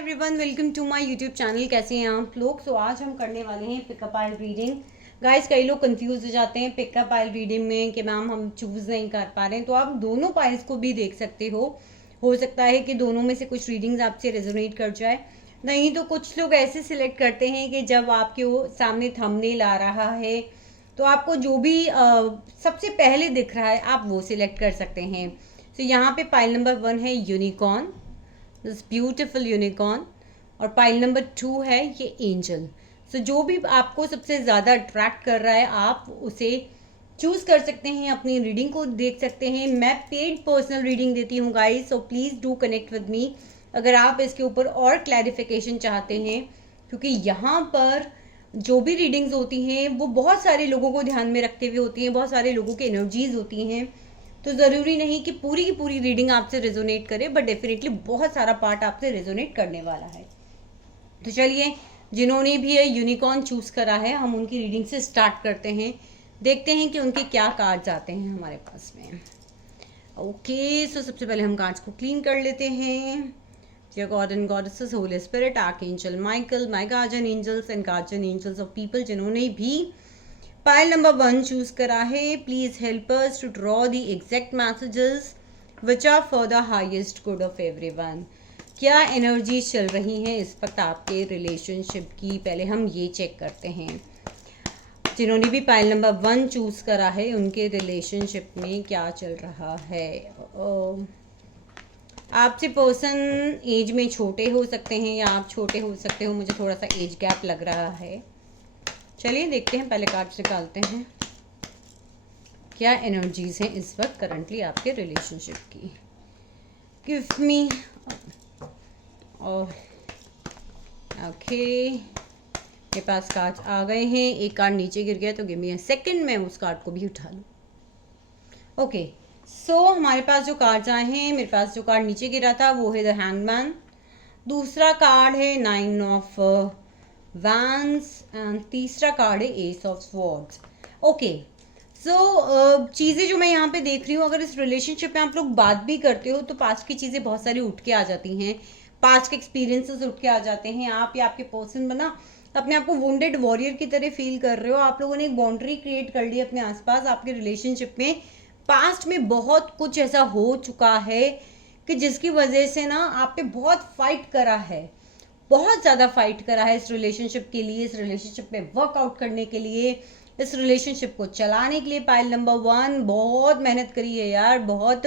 Everyone, welcome to my YouTube channel. कैसे हैं आप लोग? सो आज हम करने वाले हैं पिकअप आइल रीडिंग। गाइस, कई लोग कंफ्यूज हो जाते हैं पिकअप आइल रीडिंग में कि मैम हम चूज नहीं कर पा रहे हैं, तो आप दोनों पाइल्स को भी देख सकते हो सकता है कि दोनों में से कुछ रीडिंग्स आपसे रेजोनेट कर जाए। नहीं तो कुछ लोग ऐसे सिलेक्ट करते हैं कि जब आपके वो सामने थंबनेल आ रहा है तो आपको जो भी सबसे पहले दिख रहा है आप वो सिलेक्ट कर सकते हैं। तो यहाँ पे पाइल नंबर 1 है यूनिकॉर्न, दिस ब्यूटिफुल यूनिकॉर्न, और पाइल नंबर 2 है ये एंजल। सो जो भी आपको सबसे ज़्यादा अट्रैक्ट कर रहा है आप उसे चूज़ कर सकते हैं, अपनी रीडिंग को देख सकते हैं। मैं पेड पर्सनल रीडिंग देती हूँ guys, so please do connect with मी अगर आप इसके ऊपर और क्लैरिफिकेशन चाहते हैं, क्योंकि यहाँ पर जो भी रीडिंग्स होती हैं वो बहुत सारे लोगों को ध्यान में रखते हुए होती हैं, बहुत सारे लोगों की एनर्जीज होती हैं। तो ज़रूरी नहीं कि पूरी की पूरी रीडिंग आपसे रेजोनेट करे, बट डेफिनेटली बहुत सारा पार्ट आपसे रेजोनेट करने वाला है। तो चलिए, जिन्होंने भी ये यूनिकॉर्न चूज़ करा है हम उनकी रीडिंग से स्टार्ट करते हैं, देखते हैं कि उनके क्या कार्ड्स आते हैं हमारे पास में। ओके, सो सबसे पहले हम कार्ड्स को क्लीन कर लेते हैं। Dear God and Goddesses, Holy Spirit, Archangel Michael, my guardian angels and guardian angels of people, जिन्होंने भी पाइल नंबर 1 चूज करा है, please help us to draw the exact messages which are for the highest good of everyone. क्या energy चल रही हैं इस वक्त आपके रिलेशनशिप की, पहले हम ये चेक करते हैं। जिन्होंने भी पाइल नंबर 1 चूज करा है उनके रिलेशनशिप में क्या चल रहा है। आपसे पर्सन एज में छोटे हो सकते हैं या आप छोटे हो सकते हो, मुझे थोड़ा सा एज गैप लग रहा है। चलिए देखते हैं, पहले कार्ड्स निकालते हैं क्या एनर्जीज हैं इस वक्त करंटली आपके रिलेशनशिप की। गिव मी ओके, मेरे पास कार्ड्स आ गए हैं। एक कार्ड नीचे गिर गया तो गिव मी अ सेकंड, मैं उस कार्ड को भी उठा लूँ। ओके, सो हमारे पास जो कार्ड्स आए हैं, मेरे पास जो कार्ड नीचे गिरा था वो है द हैंगमैन, दूसरा कार्ड है 9 ऑफ वैंस एंड तीसरा कार्ड है एस ऑफ स्वॉर्ड्स। ओके, सो चीज़ें जो मैं यहाँ पे देख रही हूँ, अगर इस रिलेशनशिप में आप लोग बात भी करते हो तो पास्ट की चीज़ें बहुत सारी उठ के आ जाती हैं, पास्ट के एक्सपीरियंसेस उठ के आ जाते हैं। आप या आपके पर्सन बना अपने आप को वुंडेड वॉरियर की तरह फील कर रहे हो। आप लोगों ने एक बाउंड्री क्रिएट कर ली अपने आसपास। आपके रिलेशनशिप में पास्ट में बहुत कुछ ऐसा हो चुका है कि जिसकी वजह से ना आप पे बहुत फाइट करा है, बहुत ज़्यादा फाइट करा है इस रिलेशनशिप के लिए, इस रिलेशनशिप में वर्कआउट करने के लिए, इस रिलेशनशिप को चलाने के लिए। पाइल नंबर 1 बहुत मेहनत करी है यार, बहुत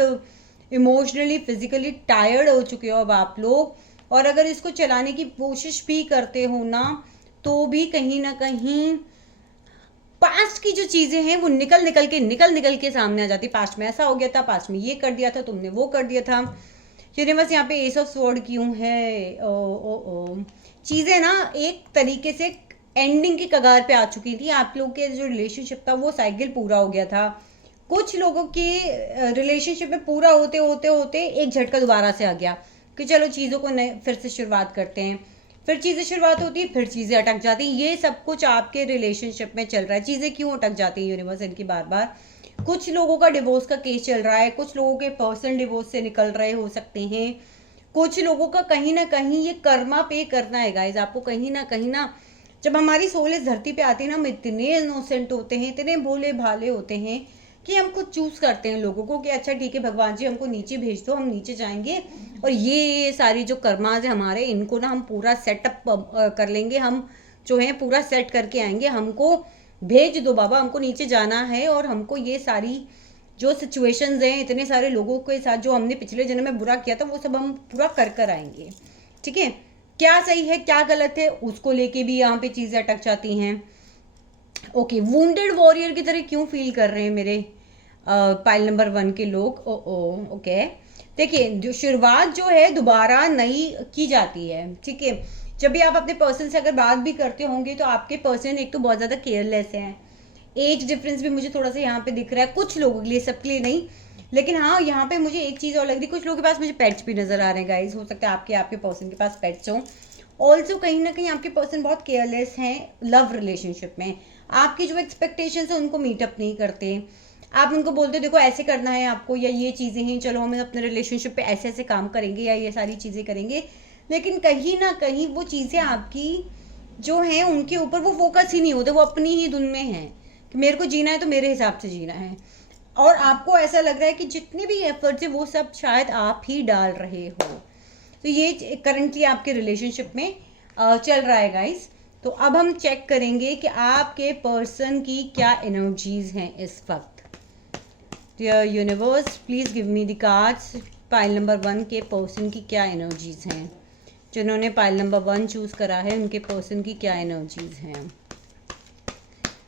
इमोशनली फिजिकली टायर्ड हो चुके हो अब आप लोग। और अगर इसको चलाने की कोशिश भी करते हो ना तो भी कहीं ना कहीं पास्ट की जो चीज़ें हैं वो निकल के सामने आ जाती। पास्ट में ऐसा हो गया था, पास्ट में ये कर दिया था, तुमने वो कर दिया था। यूनिवर्स यहाँ पे एस ऑफ स्वॉर्ड क्यों है? चीज़ें ना एक तरीके से एंडिंग की कगार पे आ चुकी थी। आप लोगों के जो रिलेशनशिप था वो साइकिल पूरा हो गया था। कुछ लोगों के रिलेशनशिप में पूरा होते होते होते एक झटका दोबारा से आ गया कि चलो चीज़ों को फिर से शुरुआत करते हैं। फिर चीज़ें शुरुआत होती है, फिर चीज़ें अटक जाती हैं। ये सब कुछ आपके रिलेशनशिप में चल रहा है। चीज़ें क्यों अटक जाती हैं यूनिवर्स इनकी बार बार? कुछ लोगों का डिवोर्स का केस चल रहा है, कुछ लोगों के पर्सन डिवोर्स से निकल रहे हो सकते हैं, कुछ लोगों का कहीं ना कहीं ये कर्मा पे करना है गाइज आपको। कहीं ना जब हमारी सोल इस धरती पे आती है ना, हम इतने इनोसेंट होते हैं, इतने भोले भाले होते हैं कि हम खुद चूज करते हैं लोगों को कि अच्छा ठीक है भगवान जी हमको नीचे भेज दो, हम नीचे जाएंगे और ये सारी जो कर्माज है हमारे, इनको ना हम पूरा सेटअप कर लेंगे, हम जो है पूरा सेट करके आएंगे, हमको भेज दो बाबा, हमको नीचे जाना है और हमको ये सारी जो सिचुएशंस हैं, इतने सारे लोगों के साथ जो हमने पिछले जन्म में बुरा किया था वो सब हम पूरा कर आएंगे। ठीक है, क्या सही है क्या गलत है उसको लेके भी यहाँ पे चीज़ें अटक जाती हैं। ओके, वुंडेड वॉरियर की तरह क्यों फील कर रहे हैं मेरे पाइल नंबर 1 के लोग? ओके, देखिए जो शुरुआत जो है दोबारा नई की जाती है। ठीक है, जब भी आप अपने पर्सन से अगर बात भी करते होंगे तो आपके पर्सन एक तो बहुत ज़्यादा केयरलेस हैं। एज डिफरेंस भी मुझे थोड़ा सा यहाँ पे दिख रहा है, कुछ लोगों के लिए, सबके लिए नहीं। लेकिन हाँ, यहाँ पे मुझे एक चीज़ और लग रही, कुछ लोगों के पास मुझे पेट्स भी नजर आ रहे हैं गाइज। हो सकता है आपके पर्सन के पास पेट्स हों। ऑल्सो कहीं ना कहीं आपके पर्सन बहुत केयरलेस हैं लव रिलेशनशिप में। आपकी जो एक्सपेक्टेशंस है उनको मीटअप नहीं करते। आप उनको बोलते हो देखो ऐसे करना है आपको, या ये चीज़ें हैं, चलो हम अपने रिलेशनशिप पे ऐसे ऐसे काम करेंगे या ये सारी चीज़ें करेंगे, लेकिन कहीं ना कहीं वो चीज़ें आपकी जो हैं उनके ऊपर वो फोकस ही नहीं होते, वो अपनी ही धुन में हैं कि मेरे को जीना है तो मेरे हिसाब से जीना है। और आपको ऐसा लग रहा है कि जितने भी एफर्ट्स है वो सब शायद आप ही डाल रहे हो। तो ये करंटली आपके रिलेशनशिप में चल रहा है गाइस। तो अब हम चेक करेंगे कि आपके पर्सन की क्या एनर्जीज हैं इस वक्त। Dear universe please give me the cards. Pile number 1 के पर्सन की क्या एनर्जीज हैं? जिन्होंने पाइल नंबर 1 चूज़ करा है उनके पर्सन की क्या एनर्जीज हैं?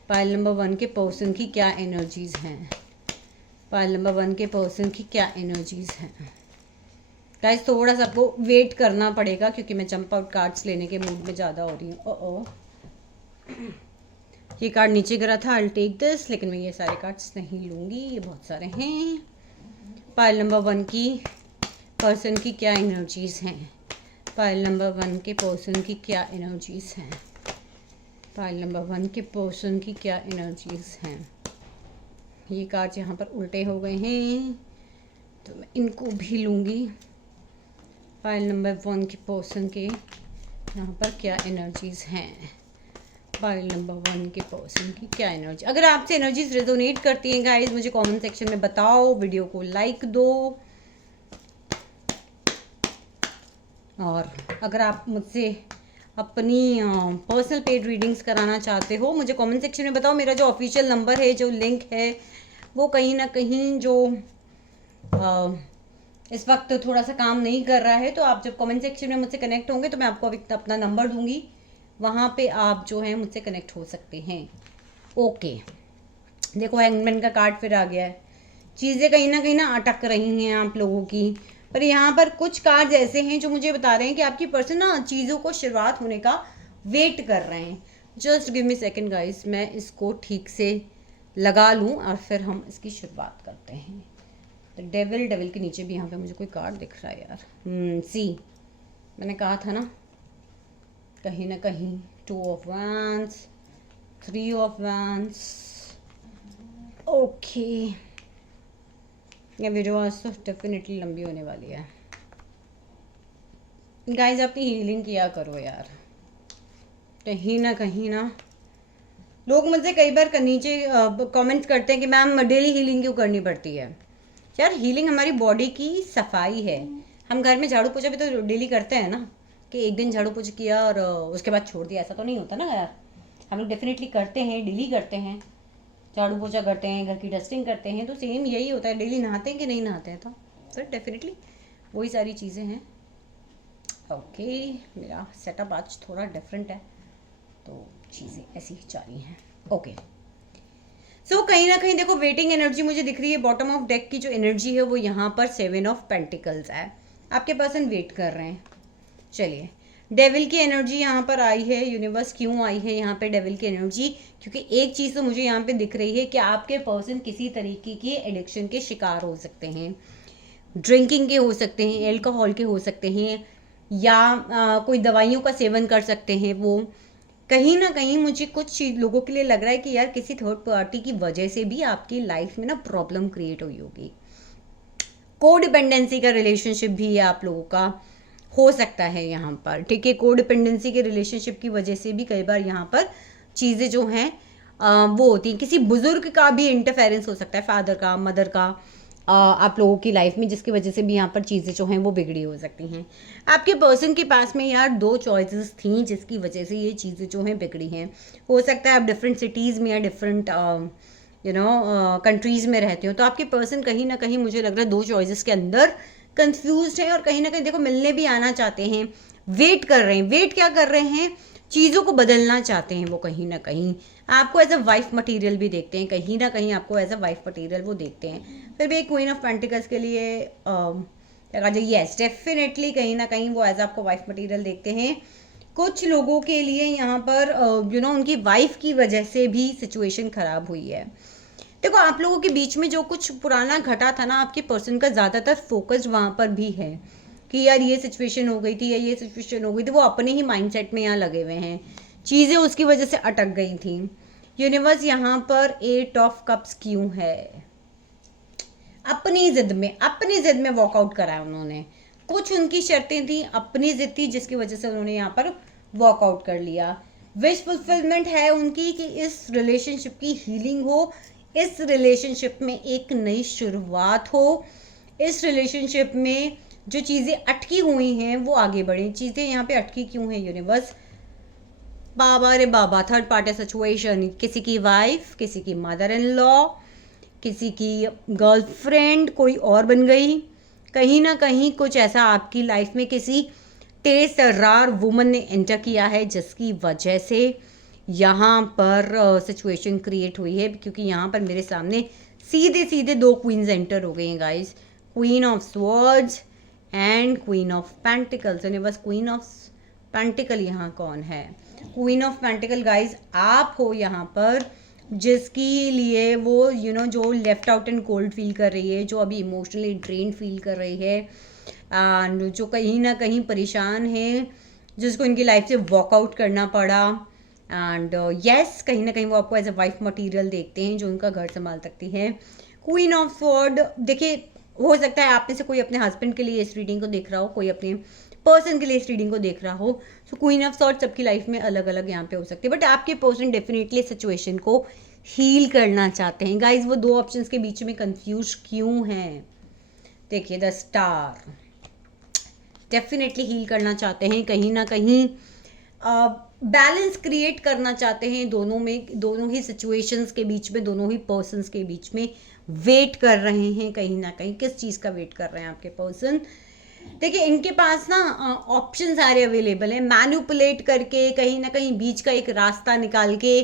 पाइल नंबर 1 के पर्सन की क्या एनर्जीज हैं? पाइल नंबर 1 के पर्सन की क्या एनर्जीज हैं? गाइस थोड़ा सा आपको वेट करना पड़ेगा क्योंकि मैं जंप आउट कार्ड्स लेने के मूड में ज़्यादा हो रही हूँ। ओ ये कार्ड नीचे गिरा था, आई टेक दिस, लेकिन मैं ये सारे कार्ड्स नहीं लूँगी, ये बहुत सारे हैं। पाइल नंबर 1 की पर्सन की क्या एनर्जीज हैं? पाइल नंबर 1 के पर्सन की क्या एनर्जीज हैं? पाइल नंबर 1 के पर्सन की क्या एनर्जीज हैं? ये कार्ड यहाँ पर उल्टे हो गए हैं तो मैं इनको भी लूँगी। पाइल नंबर 1 के पर्सन के यहाँ पर क्या एनर्जीज हैं? पाइल नंबर 1 के पर्सन की क्या एनर्जी? अगर आपसे एनर्जीज रेजोनेट करती हैं गाइस मुझे कमेंट सेक्शन में बताओ, वीडियो को लाइक दो। और अगर आप मुझसे अपनी पर्सनल पेड रीडिंग्स कराना चाहते हो मुझे कमेंट सेक्शन में बताओ। मेरा जो ऑफिशियल नंबर है, जो लिंक है, वो कहीं ना कहीं जो इस वक्त थोड़ा सा काम नहीं कर रहा है। तो आप जब कमेंट सेक्शन में मुझसे कनेक्ट होंगे तो मैं आपको अभी अपना नंबर दूंगी, वहाँ पे आप जो है मुझसे कनेक्ट हो सकते हैं। ओके, देखो हैंगमैन का कार्ड फिर आ गया है। चीज़ें कहीं ना अटक रही हैं आप लोगों की, पर यहाँ पर कुछ कार्ड ऐसे हैं जो मुझे बता रहे हैं कि आपकी पर्सन ना चीज़ों को शुरुआत होने का वेट कर रहे हैं। Just give me second guys, मैं इसको ठीक से लगा लूँ और फिर हम इसकी शुरुआत करते हैं। तो डेविल के नीचे भी यहाँ पे मुझे कोई कार्ड दिख रहा है यार। सी मैंने कहा था ना कहीं ना कहीं 2 of wands, 3 of wands. Okay, ये वीडियो आज तो डेफिनेटली लंबी होने वाली है। गाइस अपनी हीलिंग किया करो यार। कहीं ना लोग मुझसे कई बार नीचे कमेंट्स करते हैं कि मैम डेली हीलिंग क्यों करनी पड़ती है। यार हीलिंग हमारी बॉडी की सफाई है। हम घर में झाड़ू पोछा भी तो डेली करते हैं ना, कि एक दिन झाड़ू पोछा किया और उसके बाद छोड़ दिया, ऐसा तो नहीं होता ना यार। हम लोग डेफिनेटली करते हैं, डेली करते हैं, झाड़ू पोछा करते हैं, घर की डस्टिंग करते हैं, तो सेम यही होता है। डेली नहाते हैं कि नहीं नहाते हैं, तो सर डेफिनेटली वही सारी चीज़ें हैं। ओके, मेरा सेटअप आज थोड़ा डिफरेंट है तो चीज़ें ऐसी ही जा रही हैं। ओके, सो कहीं ना कहीं देखो वेटिंग एनर्जी मुझे दिख रही है। बॉटम ऑफ डेक की जो एनर्जी है वो यहाँ पर 7 ऑफ पेंटिकल्स है। आपके पर्सन वेट कर रहे हैं। चलिए, डेविल की एनर्जी यहाँ पर आई है। यूनिवर्स क्यों आई है यहाँ पे डेविल की एनर्जी? क्योंकि एक चीज़ तो मुझे यहाँ पे दिख रही है कि आपके पर्सन किसी तरीके की एडिक्शन के शिकार हो सकते हैं। ड्रिंकिंग के हो सकते हैं, एल्कोहल के हो सकते हैं, या कोई दवाइयों का सेवन कर सकते हैं। वो कहीं ना कहीं मुझे कुछ लोगों के लिए लग रहा है कि यार किसी थर्ड पार्टी की वजह से भी आपकी लाइफ में ना प्रॉब्लम क्रिएट हुई होगी। कोडिपेंडेंसी का रिलेशनशिप भी है आप लोगों का, हो सकता है यहाँ पर, ठीक है। कोडिपेंडेंसी के रिलेशनशिप की वजह से भी कई बार यहाँ पर चीज़ें जो हैं वो होती हैं। किसी बुजुर्ग का भी इंटरफेरेंस हो सकता है, फादर का, मदर का, आप लोगों की लाइफ में, जिसकी वजह से भी यहाँ पर चीज़ें जो हैं वो बिगड़ी हो सकती हैं। आपके पर्सन के पास में यार 2 चॉइसेस थी जिसकी वजह से ये चीज़ें जो हैं बिगड़ी हैं। हो सकता है आप डिफरेंट सिटीज़ में या डिफरेंट कंट्रीज़ में रहते हो, तो आपके पर्सन कहीं ना कहीं मुझे लग रहा है 2 चॉइसेस के अंदर कंफ्यूज्ड है। और कहीं ना कहीं देखो मिलने भी आना चाहते हैं, वेट कर रहे हैं। वेट क्या कर रहे हैं? चीज़ों को बदलना चाहते हैं वो। कहीं ना कहीं आपको एज अ वाइफ मटेरियल भी देखते हैं, कहीं ना कहीं आपको एज अ वाइफ मटेरियल वो देखते हैं। फिर भी क्वीन ऑफ पेंटिकल्स के लिए यस डेफिनेटली कहीं ना कहीं वो एज आपको वाइफ मटेरियल देखते हैं। कुछ लोगों के लिए यहाँ पर उनकी वाइफ की वजह से भी सिचुएशन खराब हुई है। देखो आप लोगों के बीच में जो कुछ पुराना घटा था ना, आपके पर्सन का ज़्यादातर फोकस वहाँ पर भी है कि यार ये सिचुएशन हो गई थी या ये सिचुएशन हो गई थी। वो अपने ही माइंडसेट में यहाँ लगे हुए हैं, चीज़ें उसकी वजह से अटक गई थी। यूनिवर्स यहाँ पर 8 ऑफ कप्स क्यों है? अपनी जिद में वॉकआउट करा है उन्होंने। कुछ उनकी शर्तें थी, अपनी जिद थी, जिसकी वजह से उन्होंने यहाँ पर वॉकआउट कर लिया। विश फुलफिलमेंट है उनकी कि इस रिलेशनशिप की हीलिंग हो, इस रिलेशनशिप में एक नई शुरुआत हो, इस रिलेशनशिप में जो चीज़ें अटकी हुई हैं वो आगे बढ़ें। चीज़ें यहाँ पे अटकी क्यों हैं यूनिवर्स? बाबा रे बाबा, थर्ड पार्टी सिचुएशन, किसी की वाइफ, किसी की मदर इन लॉ, किसी की गर्लफ्रेंड कोई और बन गई। कहीं ना कहीं कुछ ऐसा आपकी लाइफ में किसी तेज तर्रार वुमन ने एंटर किया है, जिसकी वजह से यहाँ पर सिचुएशन क्रिएट हुई है। क्योंकि यहाँ पर मेरे सामने सीधे सीधे दो क्वींस एंटर हो गई हैं guys, queen of swords and queen of pentacles. यानी बस क्वीन ऑफ पेंटिकल यहाँ कौन है? क्वीन ऑफ पेंटिकल गाइस आप हो यहाँ पर, जिसकी लिए वो जो left out and cold feel कर रही है, जो अभी इमोशनली ड्रेन फील कर रही है, एंड जो कहीं ना कहीं परेशान है, जिसको इनकी लाइफ से वॉकआउट करना पड़ा। एंड यस, कहीं ना कहीं वो आपको एज अ वाइफ मटेरियल देखते हैं, जो उनका घर संभाल सकती है। क्वीन ऑफ स्वॉर्ड, देखिए हो सकता है आप में से कोई अपने हस्बैंड के लिए इस रीडिंग को देख रहा हो, कोई अपने पर्सन के लिए इस रीडिंग को देख रहा हो। सो क्वीन ऑफ स्वॉर्ड सबकी लाइफ में अलग अलग यहाँ पे हो सकती है, बट आपके पर्सन डेफिनेटली सिचुएशन को हील करना चाहते हैं। गाइज वो दो ऑप्शंस के बीच में कंफ्यूज क्यों हैं? देखिए द स्टार, डेफिनेटली हील करना चाहते हैं, कहीं ना कहीं बैलेंस क्रिएट करना चाहते हैं दोनों में, दोनों ही सिचुएशंस के बीच में, दोनों ही पर्सन्स के बीच में वेट कर रहे हैं। कहीं ना कहीं किस चीज़ का वेट कर रहे हैं आपके पर्सन? देखिए इनके पास ना ऑप्शन सारे अवेलेबल हैं, मैनिपुलेट करके कहीं ना कहीं बीच का एक रास्ता निकाल के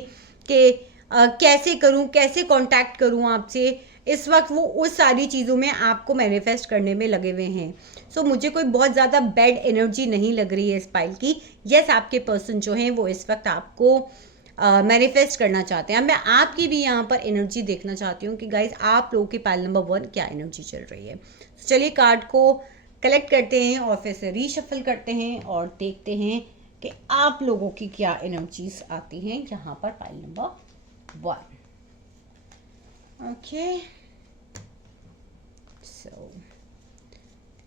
कैसे करूं, कैसे कांटेक्ट करूं आपसे, इस वक्त वो उस सारी चीज़ों में आपको मैनिफेस्ट करने में लगे हुए हैं। सो मुझे कोई बहुत ज़्यादा बैड एनर्जी नहीं लग रही है इस पाइल की। यस, आपके पर्सन जो हैं वो इस वक्त आपको मैनिफेस्ट करना चाहते हैं। मैं आपकी भी यहाँ पर एनर्जी देखना चाहती हूँ कि गाइज आप लोगों के पाइल नंबर 1 क्या एनर्जी चल रही है। तो चलिए कार्ड को कलेक्ट करते हैं और फिर से रीशफल करते हैं और देखते हैं कि आप लोगों की क्या एनर्जीज आती हैं यहाँ पर pile number 1। Okay, so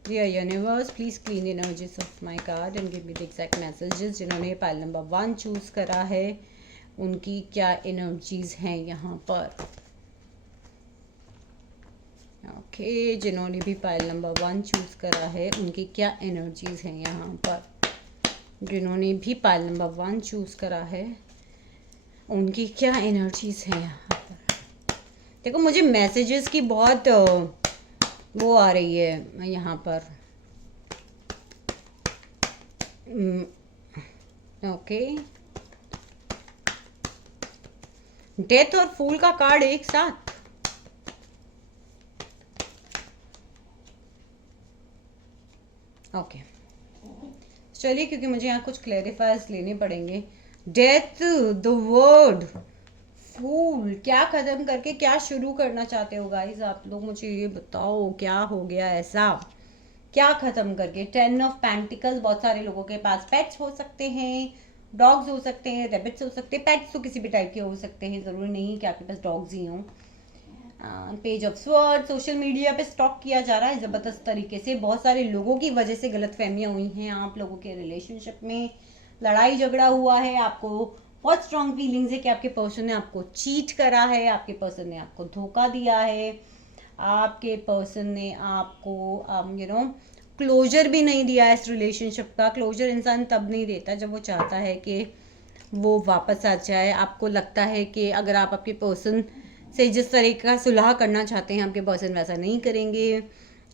dear universe, please clean the energies of my card and give me the exact messages। जिन्होंने पाइल नंबर 1 चूज करा है उनकी क्या एनर्जीज हैं यहाँ पर। ओके, जिन्होंने भी पाइल नंबर 1 चूज करा है उनकी क्या एनर्जीज हैं यहाँ पर। जिन्होंने भी पाइल नंबर 1 चूज करा है उनकी क्या एनर्जीज हैं यहाँ पर। देखो मुझे मैसेजेस की बहुत वो आ रही है यहाँ पर। ओके, डेथ और फूल का कार्ड एक साथ। ओके चलिए, क्योंकि मुझे यहाँ कुछ क्लैरिफायर्स लेने पड़ेंगे। डेथ, द वर्ड, फूल, क्या खत्म करके क्या शुरू करना चाहते हो गाइस आप लोग? मुझे ये बताओ क्या हो गया ऐसा, क्या खत्म करके? 10 ऑफ पेंटिकल्स, बहुत सारे लोगों के पास पेट्स हो सकते हैं, डॉग्स हो सकते हैं, रैबिट्स हो सकते हैं। पेट्स तो किसी भी टाइप के हो सकते हैं, ज़रूरी नहीं कि आपके पास डॉग्स ही हों। Page of sword, social media पे स्टॉक किया जा रहा है ज़बरदस्त तरीके से। बहुत सारे लोगों की वजह से गलतफहमियां हुई हैं आप लोगों के रिलेशनशिप में, लड़ाई झगड़ा हुआ है, आपको बहुत स्ट्रॉन्ग फीलिंग्स है कि आपके पर्सन ने आपको चीट करा है, आपके पर्सन ने आपको धोखा दिया है, आपके पर्सन ने आपको क्लोजर भी नहीं दिया है इस रिलेशनशिप का। क्लोजर इंसान तब नहीं देता जब वो चाहता है कि वो वापस आ जाए। आपको लगता है कि अगर आप आपके पर्सन से जिस तरीके का सुलह करना चाहते हैं, आपके पर्सन वैसा नहीं करेंगे।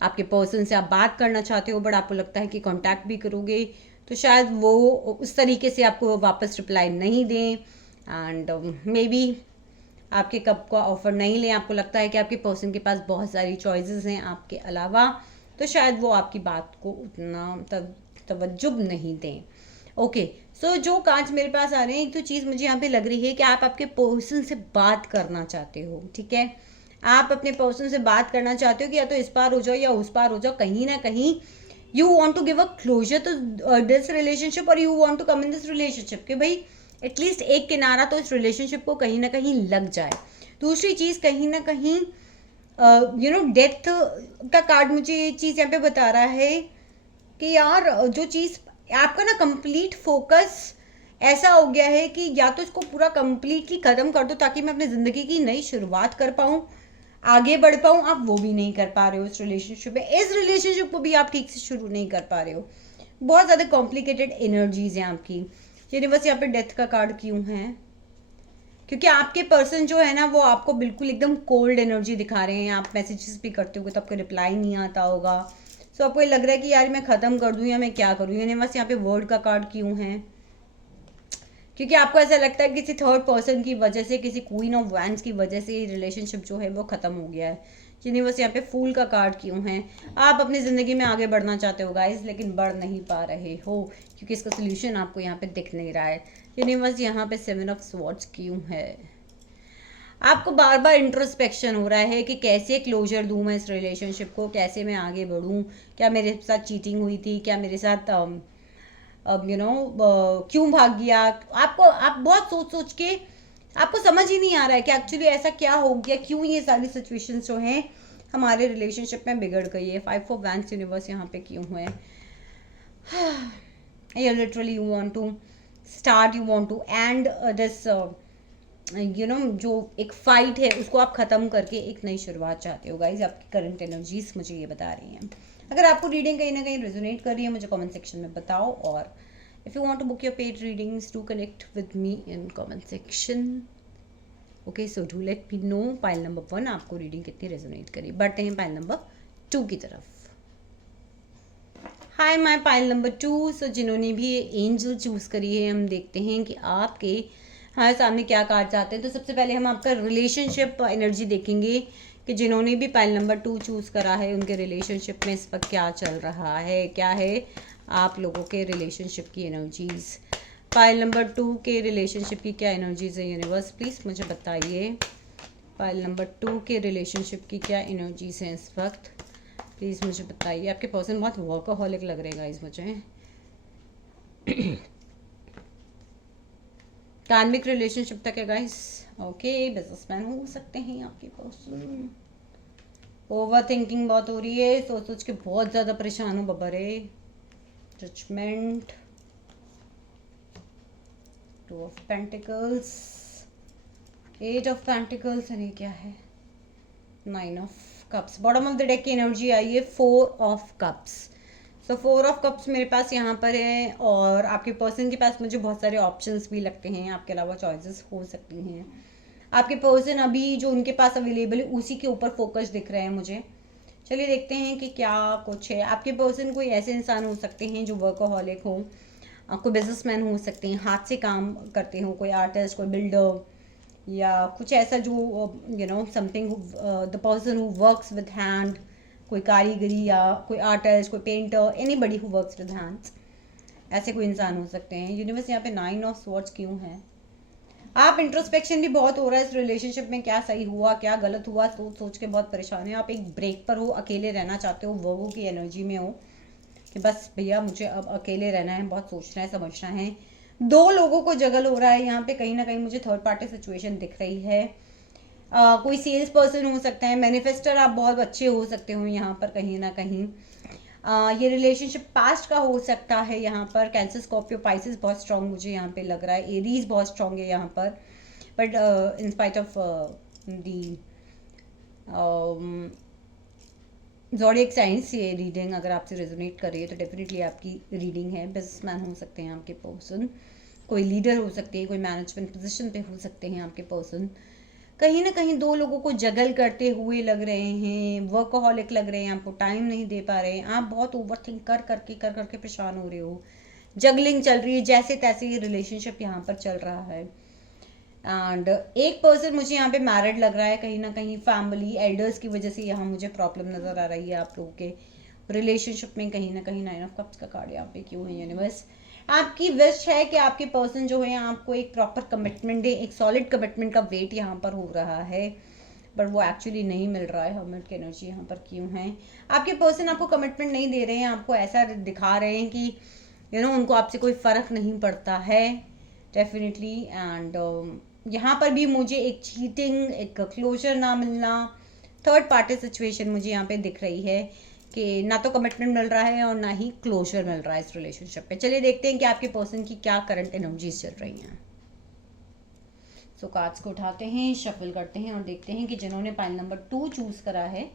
आपके पर्सन से आप बात करना चाहते हो बट आपको लगता है कि कांटेक्ट भी करोगे तो शायद वो उस तरीके से आपको वापस रिप्लाई नहीं दें, एंड मे बी आपके कप का ऑफर नहीं लें। आपको लगता है कि आपके पर्सन के पास बहुत सारी चॉइसेस हैं आपके अलावा, तो शायद वो आपकी बात को उतना तवज्जो नहीं दें। ओके, सो जो कार्ड्स मेरे पास आ रहे हैं, एक तो चीज़ मुझे यहाँ पे लग रही है कि आप आपके पर्सन से बात करना चाहते हो। ठीक है, आप अपने पर्सन से बात करना चाहते हो कि या तो इस पार हो जाओ या उस पार हो जाओ। कहीं ना कहीं you want to give a closure to this relationship, और you want to come in this relationship कि भाई एटलीस्ट एक किनारा तो इस रिलेशनशिप को कहीं ना कहीं लग जाए। दूसरी चीज़, कहीं ना कहीं डेथ का कार्ड मुझे ये चीज़ यहाँ पे बता रहा है कि यार जो चीज़ आपका ना कंप्लीट फोकस ऐसा हो गया है कि या तो इसको पूरा कंप्लीटली ख़त्म कर दो ताकि मैं अपनी ज़िंदगी की नई शुरुआत कर पाऊँ, आगे बढ़ पाऊँ, आप वो भी नहीं कर पा रहे हो इस रिलेशनशिप में। इस रिलेशनशिप को भी आप ठीक से शुरू नहीं कर पा रहे हो। बहुत ज़्यादा कॉम्प्लिकेटेड एनर्जीज हैं आपकी। यूनिवर्स यहाँ पे डेथ का कार्ड क्यों है? क्योंकि आपके पर्सन जो है ना वो आपको बिल्कुल एकदम कोल्ड एनर्जी दिखा रहे हैं। आप मैसेजेस भी करते होगे तो आपको रिप्लाई नहीं आता होगा। सो आपको ये लग रहा है कि यार मैं ख़त्म कर दूँ या मैं क्या करूँ। यूनिवर्स यहाँ पे वर्ड का कार्ड क्यों है? क्योंकि आपको ऐसा लगता है किसी थर्ड पर्सन की वजह से, किसी क्वीन ऑफ वैंड्स की वजह से रिलेशनशिप जो है वो ख़त्म हो गया है। यूनिवर्स यहाँ पे फूल का कार्ड क्यों है? आप अपनी ज़िंदगी में आगे बढ़ना चाहते हो गाइस, लेकिन बढ़ नहीं पा रहे हो क्योंकि इसका सोल्यूशन आपको यहाँ पे दिख नहीं रहा है। यूनिवर्स यहाँ पे 7 ऑफ स्वॉर्ड्स क्यों है? आपको बार बार इंट्रोस्पेक्शन हो रहा है कि कैसे क्लोजर दूँ मैं इस रिलेशनशिप को, कैसे मैं आगे बढ़ूँ, क्या मेरे साथ चीटिंग हुई थी, क्या मेरे साथ अब क्यों भाग गया। आप बहुत सोच सोच के आपको समझ ही नहीं आ रहा है कि एक्चुअली ऐसा क्या हो गया, क्यों ये सारी सिचुएशंस जो हैं हमारे रिलेशनशिप में बिगड़ गई है। 5 ऑफ वैंड्स यूनिवर्स यहाँ पे क्यों हुए? ये literally you want to start, you want to end this जो एक फाइट है उसको आप ख़त्म करके एक नई शुरुआत चाहते हो गाइज। आपकी करंट एनर्जीज मुझे ये बता रही हैं। अगर आपको रीडिंग कहीं ना कहीं रेजोनेट कर रही है मुझे कमेंट सेक्शन में बताओ, और if you want to book your paid readings do connect with me in comment section. Okay, so do let me know pile number 1 आपको रीडिंग कितनी रेजोनेट करी। बढ़ते हैं पाइल नंबर 2 की तरफ। Hi my pile number 2। सो जिन्होंने भी angel choose करी है, हम देखते हैं कि आपके हमारे सामने क्या कार्ड चाहते हैं। तो सबसे पहले हम आपका रिलेशनशिप एनर्जी देखेंगे कि जिन्होंने भी पाइल नंबर 2 चूज़ करा है उनके रिलेशनशिप में इस वक्त क्या चल रहा है, क्या है आप लोगों के रिलेशनशिप की एनर्जीज। पाइल नंबर 2 के रिलेशनशिप की क्या एनर्जीज है यूनिवर्स, प्लीज़ मुझे बताइए। पाइल नंबर 2 के रिलेशनशिप की क्या एनर्जीज हैं इस वक्त, प्लीज़ मुझे बताइए। आपके पर्सन बहुत वर्कaholic लग रहे गाइस मुझे। कार्मिक रिलेशनशिप तक है गाइस। ओके, बिजनेसमैन हो सकते हैं आपके पर्सन। ओवर थिंकिंग बहुत हो रही है, सोच सोच के बहुत ज़्यादा परेशान हो बबरे। Judgement, 2 of pentacles, 8 of pentacles, और ये क्या है 9 of cups. Bottom of the deck की एनर्जी आई है 4 of cups. So 4 of cups मेरे पास यहाँ पर है, और आपके पर्सन के पास मुझे बहुत सारे ऑप्शंस भी लगते हैं, आपके अलावा चॉइसेस हो सकती हैं। आपके पर्सन अभी जो उनके पास अवेलेबल है उसी के ऊपर फोकस दिख रहे हैं मुझे। चलिए देखते हैं कि क्या कुछ है। आपके पर्सन कोई ऐसे इंसान हो सकते हैं जो वर्कaholic हो, कोई बिजनेसमैन हो सकते हैं, हाथ से काम करते हो, कोई आर्टिस्ट, कोई बिल्डर, या कुछ ऐसा जो something the person who works with hand, कोई कारीगरी या कोई आर्टिस्ट, कोई painter, anybody who works with hands, ऐसे कोई इंसान हो सकते हैं। यूनिवर्स यहाँ पे 9 ऑफ स्वॉर्ड्स क्यों है? आप इंट्रोस्पेक्शन भी बहुत हो रहा है इस रिलेशनशिप में, क्या सही हुआ क्या गलत हुआ सोच सोच के बहुत परेशान है। आप एक ब्रेक पर हो, अकेले रहना चाहते हो, वो की एनर्जी में हो कि बस भैया मुझे अब अकेले रहना है, बहुत सोचना है समझना है। 2 लोगों को जगल हो रहा है यहाँ पे, कहीं ना कहीं मुझे थर्ड पार्टी सिचुएशन दिख रही है। कोई सेल्स पर्सन हो सकता है, मैनिफेस्टर आप बहुत अच्छे हो सकते हो यहाँ पर कहीं ना कहीं। ये रिलेशनशिप पास्ट का हो सकता है यहाँ पर। कैंसर, स्कॉर्पियो, पाइसेस बहुत स्ट्रांग मुझे यहाँ पे लग रहा है। एरीज बहुत स्ट्रांग है यहाँ पर, but in spite of the zodiac science, ये रीडिंग अगर आपसे रेजोनेट कर रही है तो डेफिनेटली आपकी रीडिंग है। बिजनेसमैन हो सकते हैं आपके पर्सन, कोई लीडर हो सकते हैं, कोई मैनेजमेंट पोजीशन पे हो सकते हैं आपके पर्सन। कहीं ना कहीं 2 लोगों को जगल करते हुए लग रहे हैं, वर्कaholic लग रहे हैं, आपको टाइम नहीं दे पा रहे हैं, आप बहुत ओवर थिंक कर करके परेशान हो रहे हो। जगलिंग चल रही है, जैसे तैसे ये रिलेशनशिप यहाँ पर चल रहा है। एंड एक पर्सन मुझे यहाँ पे मैरिड लग रहा है, कहीं ना कहीं फैमिली एल्डर्स की वजह से यहाँ मुझे प्रॉब्लम नज़र आ रही है आप लोगों के रिलेशनशिप में। कहीं ना कहीं 9 ऑफ कप्स का कार्ड यहाँ पे क्यों है यूनिवर्स? आपकी विश है कि आपके पर्सन जो है आपको एक प्रॉपर कमिटमेंट दे, एक सॉलिड कमिटमेंट का वेट यहाँ पर हो रहा है, बट वो एक्चुअली नहीं मिल रहा है। हर्मिट की एनर्जी यहाँ पर क्यों है? आपके पर्सन आपको कमिटमेंट नहीं दे रहे हैं, आपको ऐसा दिखा रहे हैं कि उनको आपसे कोई फ़र्क नहीं पड़ता है डेफिनेटली। एंड यहाँ पर भी मुझे एक चीटिंग, एक क्लोजर ना मिलना, थर्ड पार्टी सिचुएशन मुझे यहाँ पे दिख रही है कि ना तो कमिटमेंट मिल रहा है और ना ही क्लोजर मिल रहा है इस रिलेशनशिप पे। चलिए देखते हैं कि आपके पर्सन की क्या करंट एनर्जीज चल रही हैं। सो कार्ड्स को उठाते हैं, शफल करते हैं और देखते हैं कि जिन्होंने पाइल नंबर 2 चूज करा है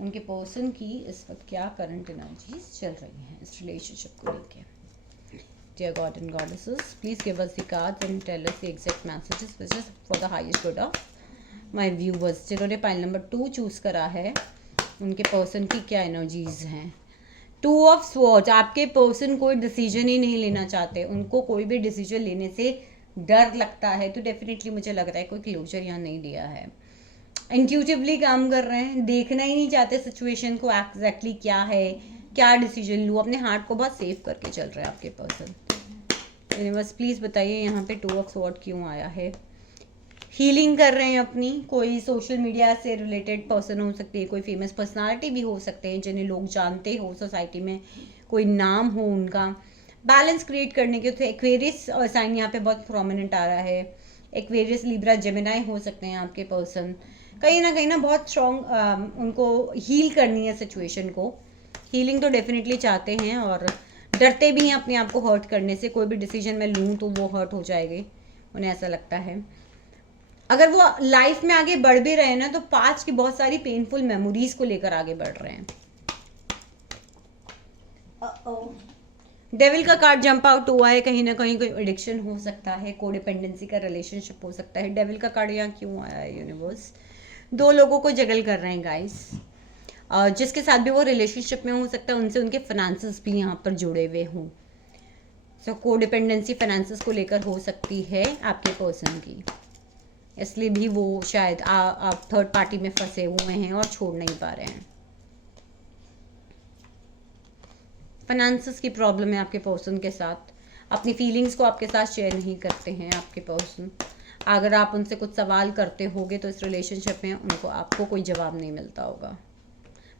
उनके पर्सन की इस वक्त क्या करंट एनर्जीज चल रही हैं इस रिलेशनशिप को लेके। Dear God and Goddesses, please give us the cards and tell us the exact messages which is for the highest good of my viewers। जिन्होंने पाइल नंबर 2 चूज करा है उनके पर्सन की क्या एनर्जीज हैं। 2 ऑफ स्वॉर्ड्स, आपके person कोई decision ही नहीं लेना चाहते, उनको कोई भी डिसीजन लेने से डर लगता है, तो डेफिनेटली मुझे लग रहा है कोई क्लोजर यहाँ नहीं दिया है। इंट्यूटिवली काम कर रहे हैं, देखना ही नहीं चाहते सिचुएशन को एग्जैक्टली क्या है, क्या डिसीजन लूँ, अपने हार्ट को बहुत सेव करके चल रहे हैं आपके पर्सन। बस प्लीज़ बताइए यहाँ पे 2 ऑफ स्वॉर्ड क्यों आया है। हीलिंग कर रहे हैं अपनी, कोई सोशल मीडिया से रिलेटेड पर्सन हो सकती है, कोई फेमस पर्सनालिटी भी हो सकते हैं जिन्हें लोग जानते हो सोसाइटी में, कोई नाम हो उनका। बैलेंस क्रिएट करने के, तो एक्वेरियस साइन यहाँ पे बहुत प्रोमिनेंट आ रहा है। एक्वेरियस, लिब्रा, जेमिनाई हो सकते हैं आपके पर्सन। कहीं ना बहुत स्ट्रॉन्ग उनको हील करनी है सिचुएशन को। हीलिंग तो डेफिनेटली चाहते हैं और डरते भी हैं अपने आप को हर्ट करने से। कोई भी डिसीजन मैं लूँ तो वो हर्ट हो जाएगी, उन्हें ऐसा लगता है। अगर वो लाइफ में आगे बढ़ भी रहे हैं ना, तो पास्ट की बहुत सारी पेनफुल मेमोरीज को लेकर आगे बढ़ रहे हैं। डेविल का कार्ड जंप आउट हुआ है, कहीं ना कहीं कोई एडिक्शन हो सकता है, कोडिपेंडेंसी का रिलेशनशिप हो सकता है। डेविल का कार्ड यहाँ क्यों आया है यूनिवर्स? 2 लोगों को जगल कर रहे हैं गाइस, जिसके साथ भी वो रिलेशनशिप में हो सकता है उनसे उनके फाइनेंसेस भी यहाँ पर जुड़े हुए हों। सो कोडिपेंडेंसी फाइनेंसेस को लेकर हो सकती है आपके पर्सन की, इसलिए भी वो शायद आप थर्ड पार्टी में फंसे हुए हैं और छोड़ नहीं पा रहे हैं। फाइनेंसेस की प्रॉब्लम है आपके पर्सन के साथ, अपनी फीलिंग्स को आपके साथ शेयर नहीं करते हैं आपके पर्सन। अगर आप उनसे कुछ सवाल करते होगे तो इस रिलेशनशिप में उनको आपको कोई जवाब नहीं मिलता होगा।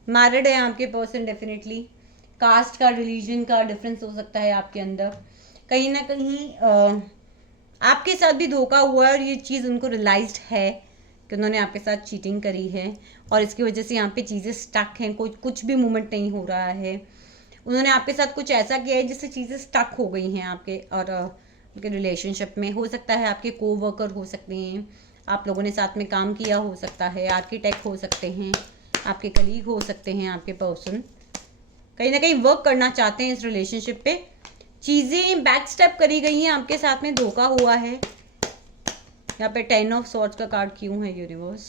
मैरिड है आपके पर्सन, डेफिनेटली कास्ट का, रिलीजन का डिफरेंस हो सकता है आपके अंदर। कहीं ना कहीं आपके साथ भी धोखा हुआ है और ये चीज़ उनको रियलाइज्ड है कि उन्होंने आपके साथ चीटिंग करी है और इसकी वजह से यहाँ पे चीज़ें स्टक हैं, कुछ भी मूवमेंट नहीं हो रहा है। उन्होंने आपके साथ कुछ ऐसा किया है जिससे चीज़ें स्टक हो गई हैं आपके और उनके रिलेशनशिप में। हो सकता है आपके कोवर्कर हो सकते हैं, आप लोगों ने साथ में काम किया हो सकता है, आर्किटेक्ट हो सकते हैं, आपके कलीग हो सकते हैं। आपके पर्सन कहीं ना कहीं वर्क करना चाहते हैं इस रिलेशनशिप पे। चीज़ें बैक स्टेप करी गई हैं, आपके साथ में धोखा हुआ है। यहाँ पे 10 ऑफ सॉर्ड्स का कार्ड क्यों है यूनिवर्स?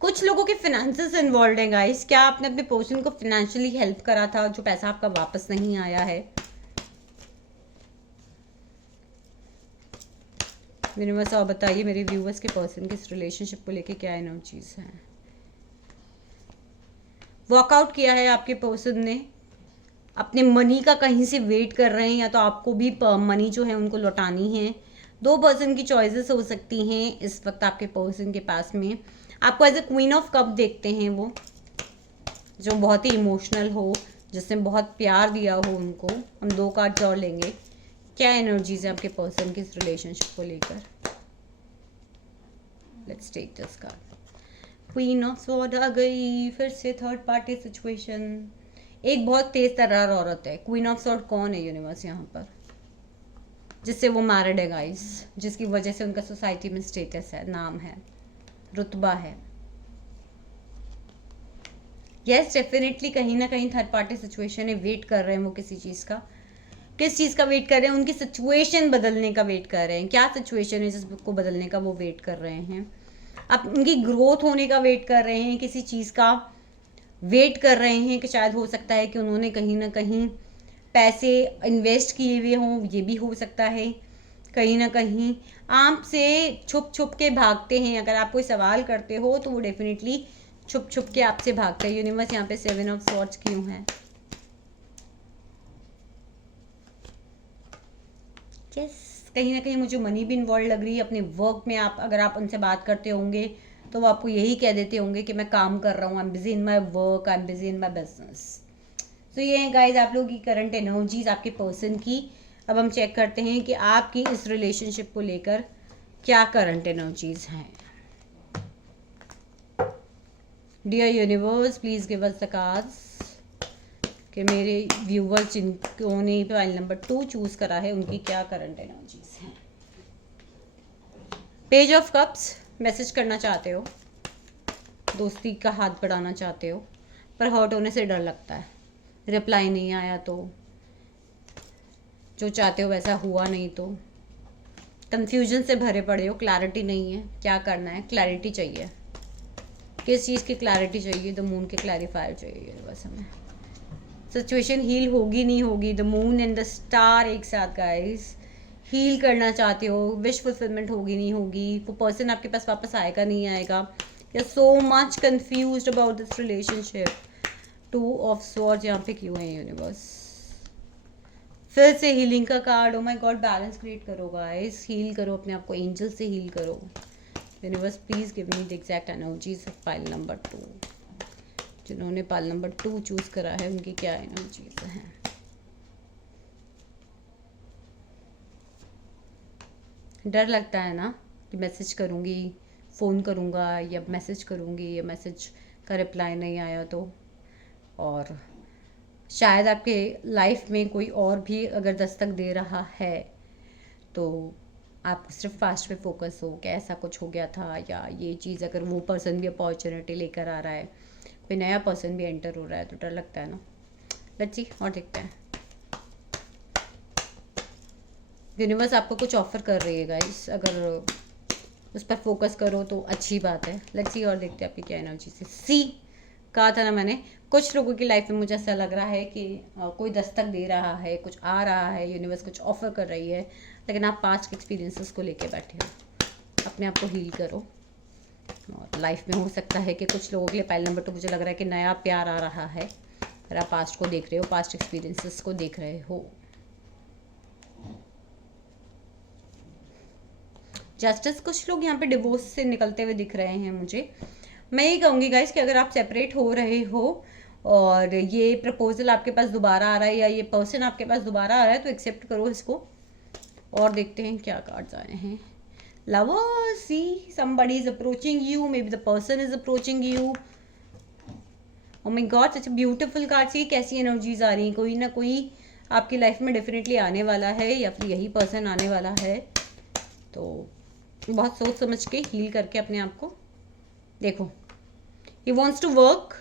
कुछ लोगों के फाइनेंसेस इन्वॉल्व हैं गाइस। क्या आपने अपने पर्सन को फाइनेंशियली हेल्प करा था, जो पैसा आपका वापस नहीं आया है? यूनिवर्स आप बताइए मेरे व्यूवर्स के पर्सन की इस रिलेशनशिप को लेके क्या एनर्जीज हैं। वॉकआउट किया है आपके पर्सन ने, अपने मनी का कहीं से वेट कर रहे हैं, या तो आपको भी मनी जो है उनको लौटानी है। 2 पर्सन की चॉइसेस हो सकती हैं इस वक्त आपके पर्सन के पास में। आपको as a queen of cup देखते हैं वो, जो बहुत ही इमोशनल हो, जिसने बहुत प्यार दिया हो उनको। हम 2 कार्ड और लेंगे, क्या एनर्जीज है आपके पर्सन की इस रिलेशनशिप को लेकर। Let's take this card. Queen of sword आ गई, फिर से थर्ड पार्टी सिचुएशन। एक बहुत तेज तर्रार औरत है। क्वीन ऑफ स्वॉर्ड कौन है यूनिवर्स यहाँ पर? जिससे वो मैरिड है गाइस, जिसकी वजह से उनका सोसाइटी में स्टेटस है, नाम है, रुतबा है। यस डेफिनेटली कहीं ना कहीं थर्ड पार्टी सिचुएशन है, वेट कर रहे हैं वो किसी चीज़ का। किस चीज़ का वेट कर रहे हैं? उनकी सिचुएशन बदलने का वेट कर रहे हैं। क्या सिचुएशन है जिसको बदलने का वो वेट कर रहे हैं? अब उनकी ग्रोथ होने का वेट कर रहे हैं, किसी चीज़ का वेट कर रहे हैं कि शायद हो सकता है कि उन्होंने कहीं ना कहीं पैसे इन्वेस्ट किए हुए हों, ये भी हो सकता है। कहीं ना कहीं आपसे छुप छुप के भागते हैं। अगर आप कोई सवाल करते हो तो वो डेफिनेटली छुप छुप के आपसे भागते हैं। यूनिवर्स यहाँ पे 7 ऑफ स्वॉर्ड्स क्यों है? यस कहीं ना कहीं मुझे मनी भी इन्वॉल्व लग रही है। अपने वर्क में अगर आप उनसे बात करते होंगे तो वो आपको यही कह देते होंगे कि मैं काम कर रहा हूँ, I am busy in my work, I am busy in my business. तो ये है गाइज आप लोगों की करंट एनर्जीज आपके पर्सन की। अब हम चेक करते हैं कि आपकी इस रिलेशनशिप को लेकर क्या करंट एनर्जीज हैं। Dear universe please give us the cards कि मेरे व्यूवर्स जिन्होंने फाइल नंबर 2 चूज करा है उनकी क्या करंट एनर्जीज हैं। पेज ऑफ कप्स, मैसेज करना चाहते हो, दोस्ती का हाथ बढ़ाना चाहते हो, पर हर्ट होने से डर लगता है, रिप्लाई नहीं आया तो, जो चाहते हो वैसा हुआ नहीं तो, कंफ्यूजन से भरे पड़े हो, क्लैरिटी नहीं है, क्या करना है, क्लैरिटी चाहिए, किस चीज़ की क्लैरिटी चाहिए, द मून के क्लैरिफायर चाहिए बस हमें। सिचुएशन हील होगी नहीं होगी, the moon and the star एक साथ गाइस, हील करना चाहते हो, विश फुलफिलमेंट होगी नहीं होगी, वो पर्सन आपके पास वापस आएगा नहीं आएगा, you are so much confused about this relationship. 2 of swords यहाँ पे क्यों है यूनिवर्स? फिर से हीलिंग का card, oh my god, balance create करो गाइस, हील करो अपने आप को, एंजल से हील करो। Universe please give me the exact energies of pile number 2। जिन्होंने पाइल नंबर 2 चूज करा है उनकी क्या एनर्जीज हैं। डर लगता है ना कि मैसेज करूँगी, फ़ोन करूँगा या मैसेज करूँगी या मैसेज का रिप्लाई नहीं आया तो, और शायद आपके लाइफ में कोई और भी अगर दस्तक दे रहा है तो आप सिर्फ पास्ट पे फोकस हो कि ऐसा कुछ हो गया था, या ये चीज़ अगर वो पर्सन भी अपॉर्चुनिटी लेकर आ रहा है, कोई नया पर्सन भी एंटर हो रहा है तो डर लगता है ना। लेट्स सी और देखते हैं। यूनिवर्स आपको कुछ ऑफर कर रही है गाइस, अगर उस पर फोकस करो तो अच्छी बात है। लेट्स सी और देखते हैं आपकी क्या एनर्जी से। सी कहा था ना मैंने, कुछ लोगों की लाइफ में मुझे ऐसा लग रहा है कि कोई दस्तक दे रहा है, कुछ आ रहा है, यूनिवर्स कुछ ऑफर कर रही है, लेकिन आप पास्ट के एक्सपीरियंसेस को लेके बैठे हो। अपने आप को हील करो। और लाइफ में हो सकता है कि कुछ लोगों के लिए पाइल नंबर 2 मुझे लग रहा है कि नया प्यार आ रहा है, अगर आप पास्ट को देख रहे हो, पास्ट एक्सपीरियंसेस को देख रहे हो। जस्टिस, कुछ लोग यहाँ पे डिवोर्स से निकलते हुए दिख रहे हैं मुझे। मैं ये कहूँगी गाइस कि अगर आप सेपरेट हो रहे हो और ये प्रपोजल आपके पास दोबारा आ रहा है या ये पर्सन आपके पास दोबारा आ रहा है तो एक्सेप्ट करो इसको। और देखते हैं क्या कार्ड्स आए हैं। Lovers, see somebody is approaching you, maybe the person is approaching you. Oh my god, such a beautiful card. See कैसी एनर्जीज आ रही हैं, कोई ना कोई आपकी लाइफ में डेफिनेटली आने वाला है या फिर यही पर्सन आने वाला है। तो बहुत सोच समझ के हील करके अपने आप को देखो। He wants to work,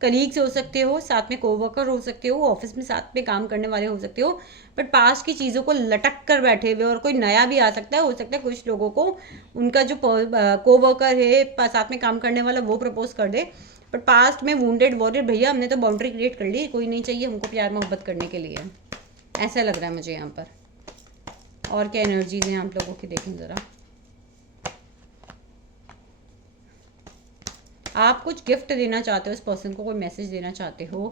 colleagues हो सकते हो, साथ में कोवर्कर हो सकते हो, ऑफिस में साथ में काम करने वाले हो सकते हो, बट पास्ट की चीज़ों को लटक कर बैठे हुए, और कोई नया भी आ सकता है। हो सकता है कुछ लोगों को उनका जो कोवर्कर है, साथ में काम करने वाला, वो प्रपोज कर दे, बट पास्ट में वुंडेड वॉरियर, भैया हमने तो बाउंड्री क्रिएट कर ली, कोई नहीं चाहिए हमको प्यार मोहब्बत करने के लिए, ऐसा लग रहा है मुझे यहाँ पर। और क्या एनर्जीज हैं आप लोगों की, देखें ज़रा। आप कुछ गिफ्ट देना चाहते हो इस पर्सन को, कोई मैसेज देना चाहते हो।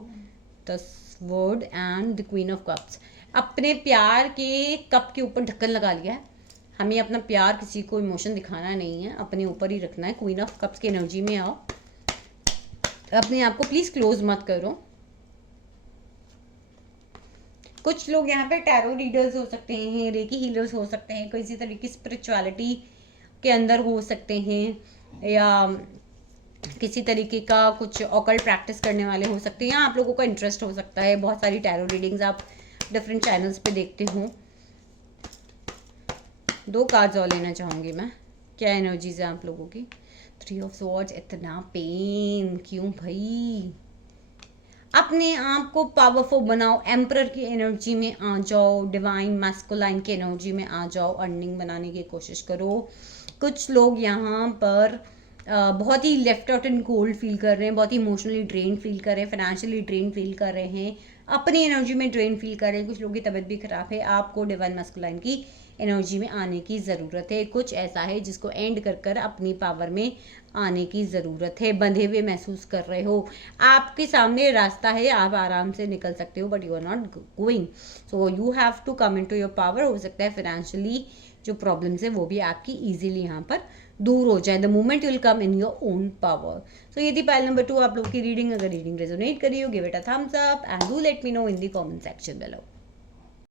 The word and the queen of cups. अपने प्यार के कप के ऊपर ढक्कन लगा लिया है। हमें अपना प्यार किसी को इमोशन दिखाना नहीं है, अपने ऊपर ही रखना है। क्वीन ऑफ कप्स की एनर्जी में आओ, अपने आप को प्लीज क्लोज मत करो। कुछ लोग यहाँ पे टैरो रीडर्स हो सकते हैं, रेकी हीलर्स हो सकते हैं, किसी तरह की स्पिरिचुअलिटी के अंदर हो सकते हैं, या किसी तरीके का कुछ ऑकल्ट प्रैक्टिस करने वाले हो सकते हैं, या आप लोगों का इंटरेस्ट हो सकता है। बहुत सारी टैरो रीडिंग्स आप डिफरेंट चैनल्स पे देखते हो। 2 कार्ड्स और लेना चाहूँगी मैं, क्या एनर्जीज है आप लोगों की। 3 ऑफ स्वॉर्ड्स, इतना पेन क्यों भाई? अपने आप को पावरफुल बनाओ, एम्परर की एनर्जी में आ जाओ, डिवाइन मैस्कुलाइन की एनर्जी में आ जाओ, अर्निंग बनाने की कोशिश करो। कुछ लोग यहाँ पर बहुत ही left out and cold feel कर रहे हैं, बहुत ही इमोशनली ड्रेन फील कर रहे हैं, फाइनेंशियली ड्रेन फील कर रहे हैं, अपनी एनर्जी में ड्रेन फील कर रहे हैं। कुछ लोगों की तबीयत भी खराब है। आपको डिवाइन मैस्कुलाइन की एनर्जी में आने की ज़रूरत है। कुछ ऐसा है जिसको एंड कर कर अपनी पावर में आने की ज़रूरत है। बंधे हुए महसूस कर रहे हो, आपके सामने रास्ता है, आप आराम से निकल सकते हो, but you are not going, so you have to come into your power. हो सकता है फाइनेंशियली जो प्रॉब्लम्स है वो भी आपकी ईजिली यहाँ पर दूर हो जाए, the moment you will come in your own power. So ये थी पाइल नंबर 2 आप लोगों की रीडिंग। अगर रीडिंग रेजोनेट करी हो, give it a thumbs up and do let me no in the comment section below.